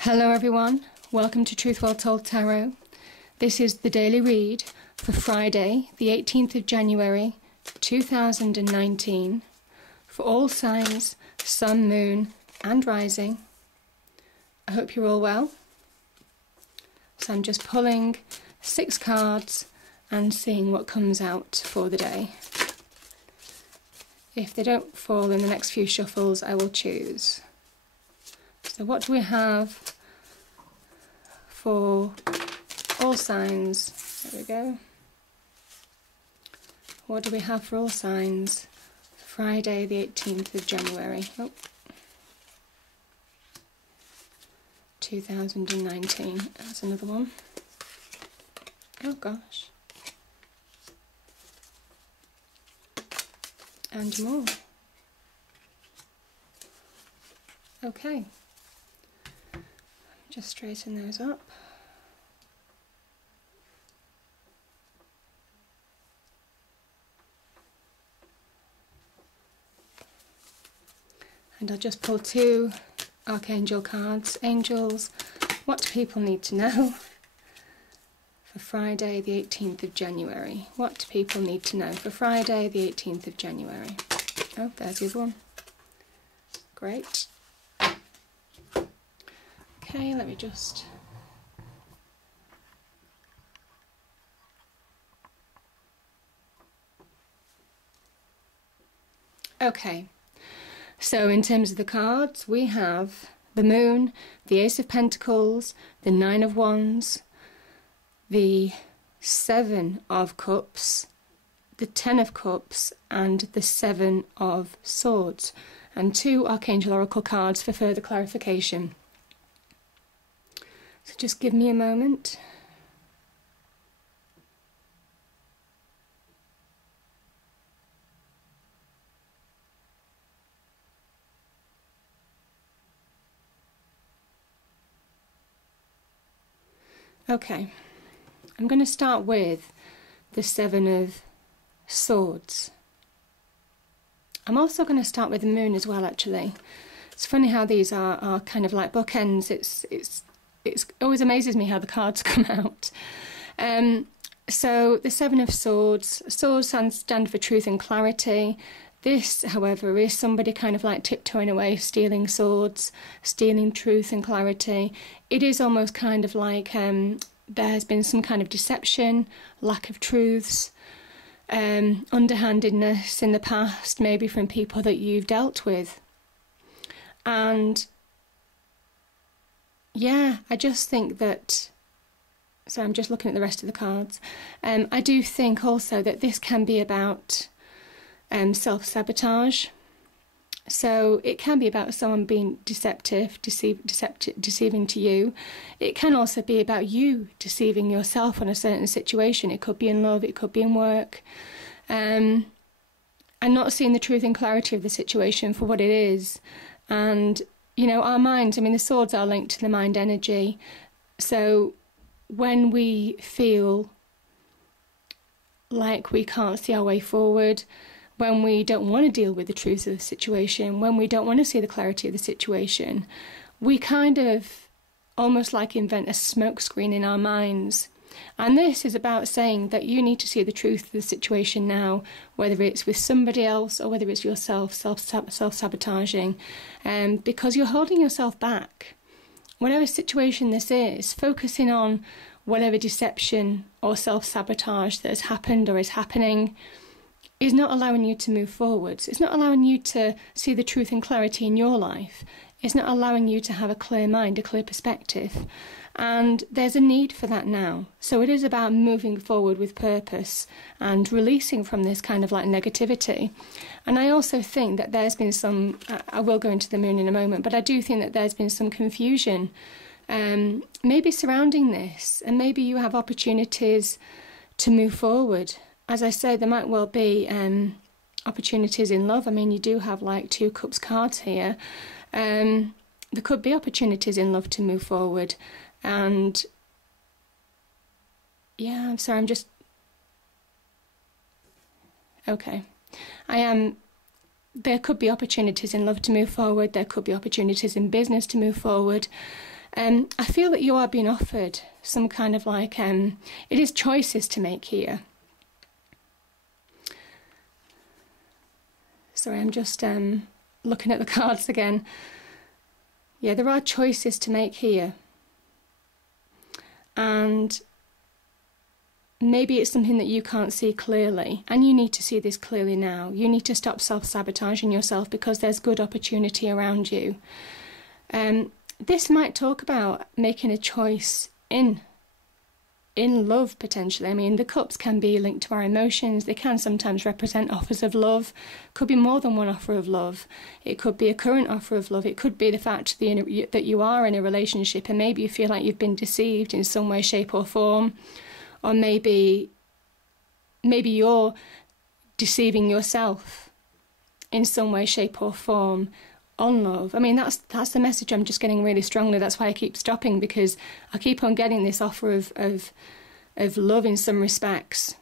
Hello everyone, welcome to Truth Well Told Tarot. This is the daily read for Friday, the 18th of January 2019, for all signs, sun, moon and rising. I hope you're all well. So I'm just pulling 6 cards and seeing what comes out for the day. If they don't fall in the next few shuffles, I will choose. So what do we have for all signs? There we go. What do we have for all signs? Friday the 18th of January. 2019. That's another one. Oh gosh. And more. Okay. Just straighten those up. And I'll just pull 2 Archangel cards. Angels, what do people need to know for Friday the 18th of January? What do people need to know for Friday the 18th of January? Oh, there's the other one. Great. Okay, let me just... Okay, so in terms of the cards, we have the Moon, the Ace of Pentacles, the 9 of Wands, the 7 of Cups, the 10 of Cups, and the 7 of Swords, and 2 Archangel Oracle cards for further clarification. So just give me a moment. Okay, I'm going to start with the 7 of Swords. I'm also going to start with the Moon as well, actually. It's funny how these are kind of like bookends. It always amazes me how the cards come out. So the 7 of Swords, swords stand for truth and clarity. This, however, is somebody kind of like tiptoeing away, stealing swords, stealing truth and clarity. It is almost kind of like there has been some kind of deception, lack of truths, underhandedness in the past, maybe from people that you've dealt with. And yeah, I just think that, so I'm just looking at the rest of the cards. I do think also that this can be about self-sabotage. So it can be about someone being deceiving to you. It can also be about you deceiving yourself on a certain situation. It could be in love, it could be in work. And not seeing the truth and clarity of the situation for what it is. And you know, our minds, I mean, the swords are linked to the mind energy. So when we feel like we can't see our way forward, when we don't want to deal with the truth of the situation, when we don't want to see the clarity of the situation, we kind of almost like invent a smokescreen in our minds. And this is about saying that you need to see the truth of the situation now, whether it's with somebody else or whether it's yourself, self-sabotaging, because you're holding yourself back. Whatever situation this is, focusing on whatever deception or self-sabotage that has happened or is happening is not allowing you to move forwards. It's not allowing you to see the truth and clarity in your life. It's not allowing you to have a clear mind, a clear perspective. And there's a need for that now. So it is about moving forward with purpose and releasing from this kind of like negativity. And I also think that there's been some, I will go into the Moon in a moment, but I do think that there's been some confusion maybe surrounding this, and maybe you have opportunities to move forward. As I say, there might well be opportunities in love. I mean, you do have like 2 Cups cards here. There could be opportunities in love to move forward. And yeah, I'm sorry, I'm just... Okay. There could be opportunities in love to move forward. There could be opportunities in business to move forward. I feel that you are being offered some kind of like, it is choices to make here. Sorry, I'm just looking at the cards again. Yeah, there are choices to make here. And maybe it's something that you can't see clearly, and you need to see this clearly now. You need to stop self-sabotaging yourself because there's good opportunity around you. This might talk about making a choice in love, potentially. I mean, the cups can be linked to our emotions. They can sometimes represent offers of love. Could be more than one offer of love. It could be a current offer of love. It could be the fact that you are in a relationship and maybe you feel like you've been deceived in some way, shape or form. Or maybe you're deceiving yourself in some way, shape or form on love. I mean, that's the message I'm just getting really strongly. That's why I keep stopping, because I keep on getting this offer of love in some respects.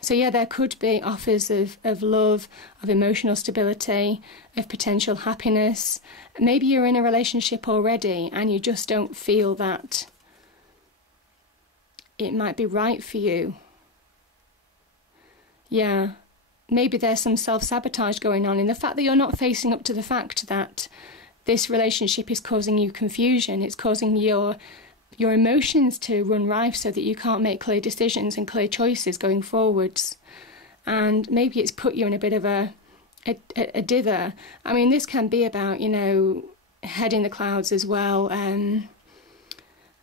So yeah, there could be offers of love, of emotional stability, of potential happiness. Maybe you're in a relationship already and you just don't feel that it might be right for you. Yeah. Maybe there's some self-sabotage going on in the fact that you're not facing up to the fact that this relationship is causing you confusion. It's causing your emotions to run rife so that you can't make clear decisions and clear choices going forwards. And maybe it's put you in a bit of a dither. I mean, this can be about, head in the clouds as well.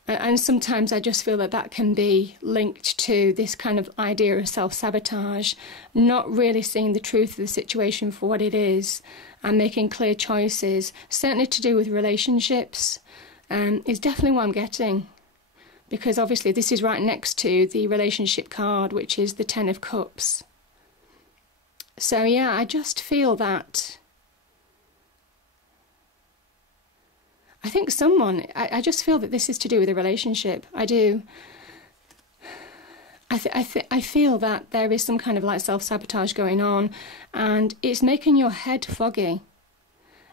And sometimes I just feel that can be linked to this kind of idea of self-sabotage, not really seeing the truth of the situation for what it is and making clear choices, certainly to do with relationships, is definitely what I'm getting. Because obviously this is right next to the relationship card, which is the Ten of Cups. So yeah, I just feel that I think I just feel that this is to do with a relationship. I do. I feel that there is some kind of like self-sabotage going on, and it's making your head foggy.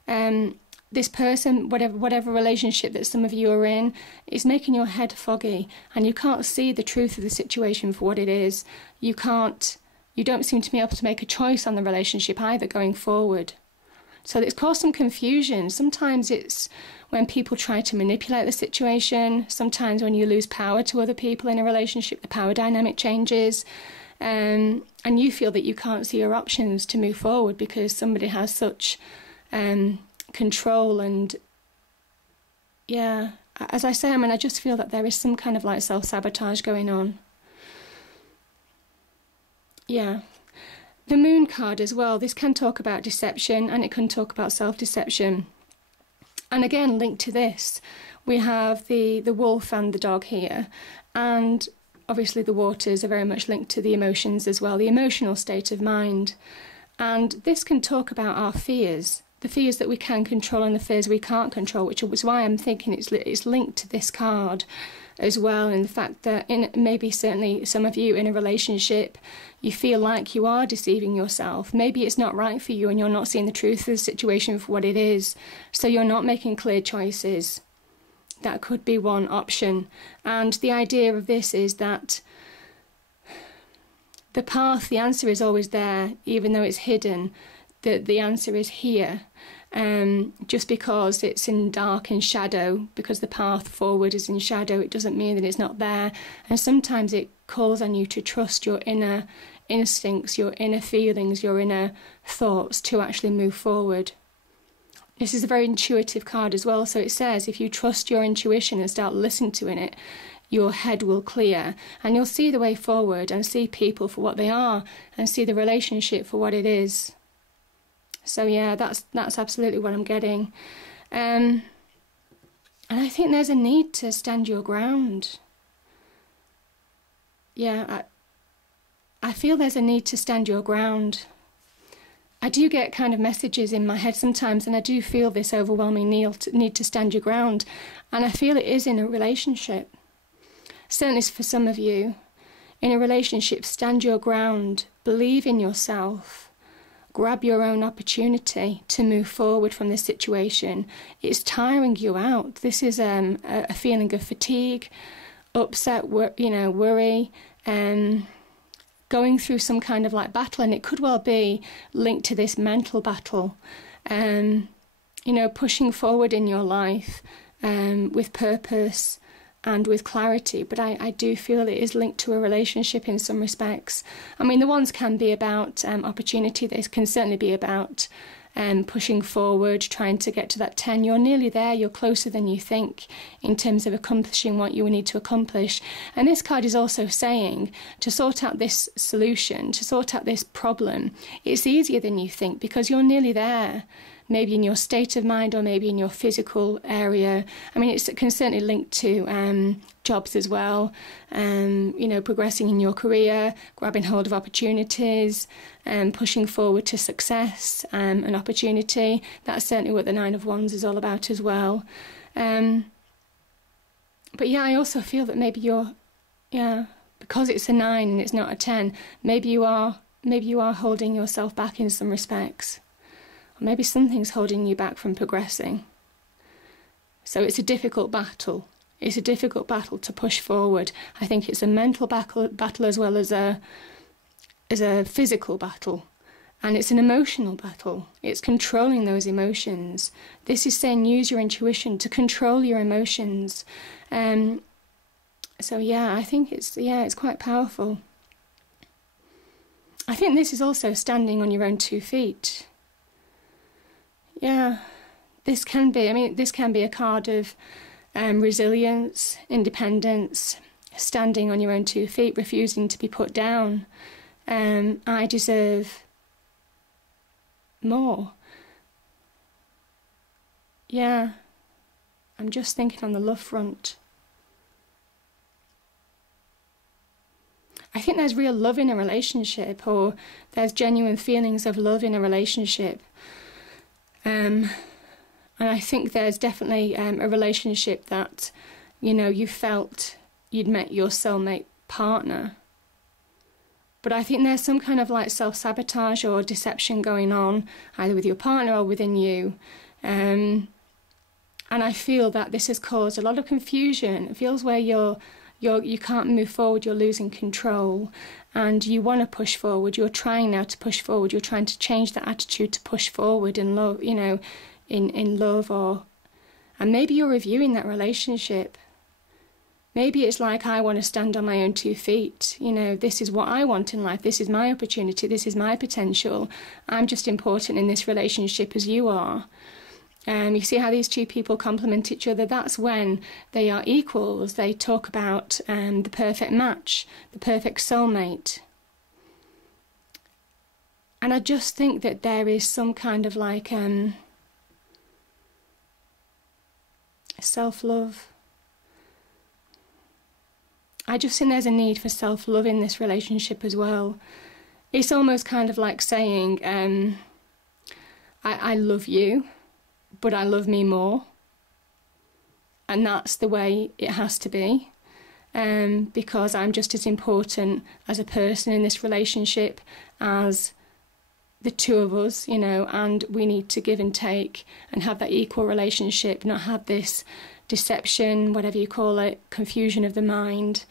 This person, whatever relationship that some of you are in, is making your head foggy, and you can't see the truth of the situation for what it is. You don't seem to be able to make a choice on the relationship either going forward. So it's caused some confusion. Sometimes it's when people try to manipulate the situation. Sometimes when you lose power to other people in a relationship, the power dynamic changes. And you feel that you can't see your options to move forward because somebody has such control. And yeah, as I say, I just feel that there is some kind of like self-sabotage going on. Yeah. The Moon card as well, this can talk about deception and it can talk about self-deception. And again, linked to this, we have the wolf and the dog here. And obviously the waters are very much linked to the emotions as well, the emotional state of mind. And this can talk about our fears, the fears that we can control and the fears we can't control, which is why I'm thinking it's linked to this card as well, in the fact that maybe certainly some of you in a relationship, you feel like you are deceiving yourself. Maybe it's not right for you and you're not seeing the truth of the situation for what it is, so you're not making clear choices. That could be one option. And the idea of this is that the path, the answer is always there, even though it's hidden, that the answer is here. Just because it's in dark and shadow, because the path forward is in shadow, it doesn't mean that it's not there. And sometimes it calls on you to trust your inner instincts, your inner feelings, your inner thoughts to actually move forward. This is a very intuitive card as well. So it says if you trust your intuition and start listening to it, your head will clear and you'll see the way forward and see people for what they are and see the relationship for what it is. So yeah, that's absolutely what I'm getting. And I think there's a need to stand your ground. Yeah, I feel there's a need to stand your ground. I do get kind of messages in my head sometimes, and I do feel this overwhelming need to stand your ground. And I feel it is in a relationship. Certainly for some of you, in a relationship, stand your ground, believe in yourself. grab your own opportunity to move forward from this situation. It's tiring you out. This is a feeling of fatigue, upset, worry, going through some kind of like battle, and it could well be linked to this mental battle. Pushing forward in your life with purpose and with clarity, but I do feel it is linked to a relationship in some respects. I mean, the ones can be about opportunity. They can certainly be about pushing forward, trying to get to that 10. You're nearly there. You're closer than you think in terms of accomplishing what you need to accomplish. And this card is also saying to sort out this solution, to sort out this problem, it's easier than you think because you're nearly there. Maybe in your state of mind or maybe in your physical area. I mean, it can certainly link to jobs as well, progressing in your career, grabbing hold of opportunities, pushing forward to success and opportunity. That's certainly what the Nine of Wands is all about as well. But yeah, I also feel that maybe because it's a 9 and it's not a 10, maybe you are holding yourself back in some respects. Maybe something's holding you back from progressing. So it's a difficult battle. It's a difficult battle to push forward. I think it's a mental battle as well as a physical battle. And it's an emotional battle. It's controlling those emotions. This is saying use your intuition to control your emotions. So yeah, I think it's quite powerful. I think this is also standing on your own 2 feet. Yeah, this can be a card of resilience, independence, standing on your own 2 feet, refusing to be put down. I deserve more. Yeah, I'm just thinking on the love front. I think there's real love in a relationship, or there's genuine feelings of love in a relationship. And I think there's definitely a relationship that, you felt you'd met your soulmate partner. But I think there's some kind of like self-sabotage or deception going on, either with your partner or within you. And I feel that this has caused a lot of confusion. It feels where you can't move forward, you're losing control, and you want to push forward. You're trying now to push forward. You're trying to change that attitude to push forward in love, in love, and maybe you're reviewing that relationship. Maybe it's like, I want to stand on my own 2 feet. This is what I want in life. This is my opportunity. This is my potential. I'm just important in this relationship as you are. You see how these 2 people complement each other? That's when they are equals. They talk about the perfect match, the perfect soulmate. And I just think that there is some kind of like self-love. I just think there's a need for self-love in this relationship as well. It's almost kind of like saying, I love you, but I love me more. And that's the way it has to be. Because I'm just as important as a person in this relationship as the 2 of us, and we need to give and take and have that equal relationship, not have this deception, whatever you call it, confusion of the mind.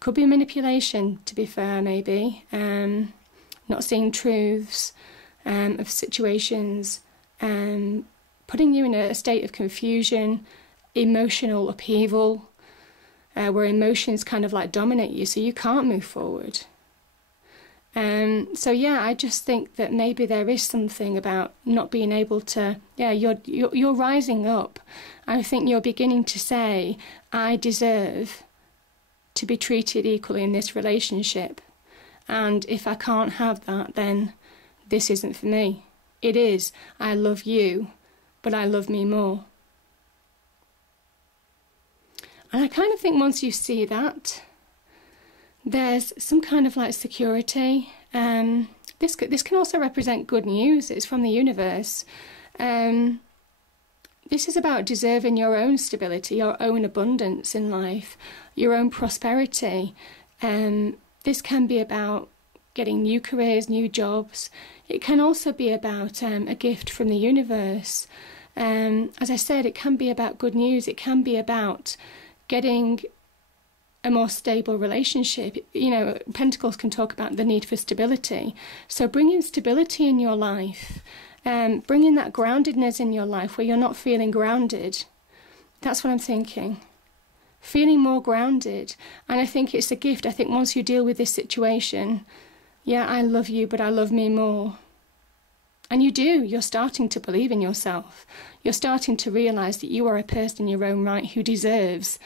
Could be manipulation, to be fair, maybe. Not seeing truths of situations, putting you in a state of confusion, emotional upheaval, where emotions kind of like dominate you, so you can't move forward. So yeah, I just think that maybe there is something about not being able to. Yeah, you're rising up. I think you're beginning to say, I deserve to be treated equally in this relationship, and if I can't have that, then this isn't for me. It is, I love you, but I love me more. And I kind of think once you see that, there's some kind of like security. This can also represent good news. It's from the universe. This is about deserving your own stability, your own abundance in life, your own prosperity. This can be about getting new careers, new jobs. It can also be about a gift from the universe. As I said, it can be about good news. It can be about getting a more stable relationship. You know, Pentacles can talk about the need for stability. So bringing stability in your life, bringing that groundedness in your life where you're not feeling grounded. That's what I'm thinking. Feeling more grounded. And I think it's a gift. I think once you deal with this situation, yeah, I love you, but I love me more. And you do. You're starting to believe in yourself. You're starting to realise that you are a person in your own right who deserves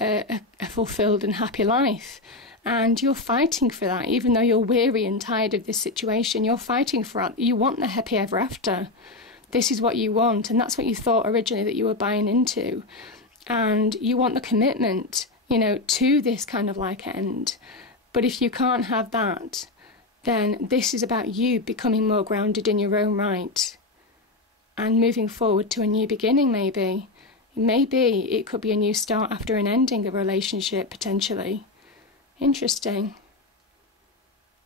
a fulfilled and happy life. And you're fighting for that, even though you're weary and tired of this situation. You're fighting for it. You want the happy ever after. This is what you want, and that's what you thought originally that you were buying into. And you want the commitment, you know, to this kind of like end. But if you can't have that, then this is about you becoming more grounded in your own right and moving forward to a new beginning, maybe. Maybe it could be a new start after an ending of a relationship, potentially. Interesting.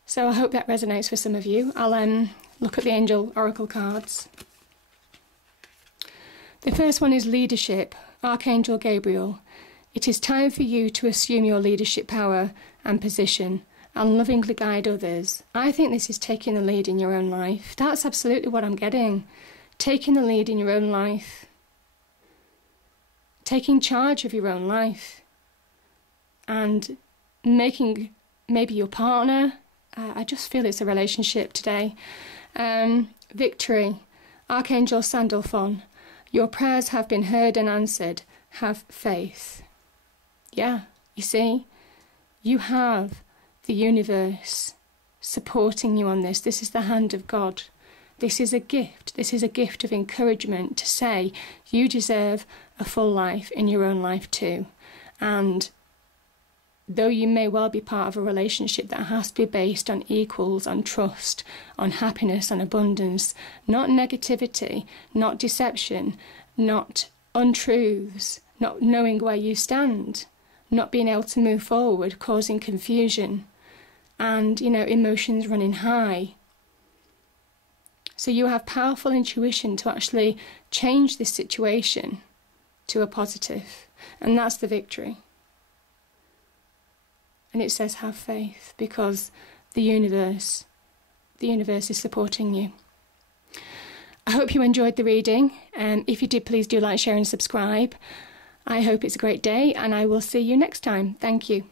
So I hope that resonates with some of you. I'll look at the Angel Oracle cards. The first one is leadership, Archangel Gabriel. It is time for you to assume your leadership power and position and lovingly guide others. I think this is taking the lead in your own life. That's absolutely what I'm getting. Taking the lead in your own life. Taking charge of your own life. And making maybe your partner, I just feel it's a relationship today. Victory, Archangel Sandalphon. Your prayers have been heard and answered. Have faith. Yeah, you see, you have the universe supporting you on this. This is the hand of God. This is a gift. This is a gift of encouragement to say you deserve a full life in your own life too. And though you may well be part of a relationship that has to be based on equals, on trust, on happiness, on abundance, not negativity, not deception, not untruths, not knowing where you stand, not being able to move forward, causing confusion, and, you know, emotions running high. So you have powerful intuition to actually change this situation to a positive, and that's the victory. And it says have faith because the universe is supporting you. I hope you enjoyed the reading. If you did, please do like, share and subscribe. I hope it's a great day and I will see you next time. Thank you.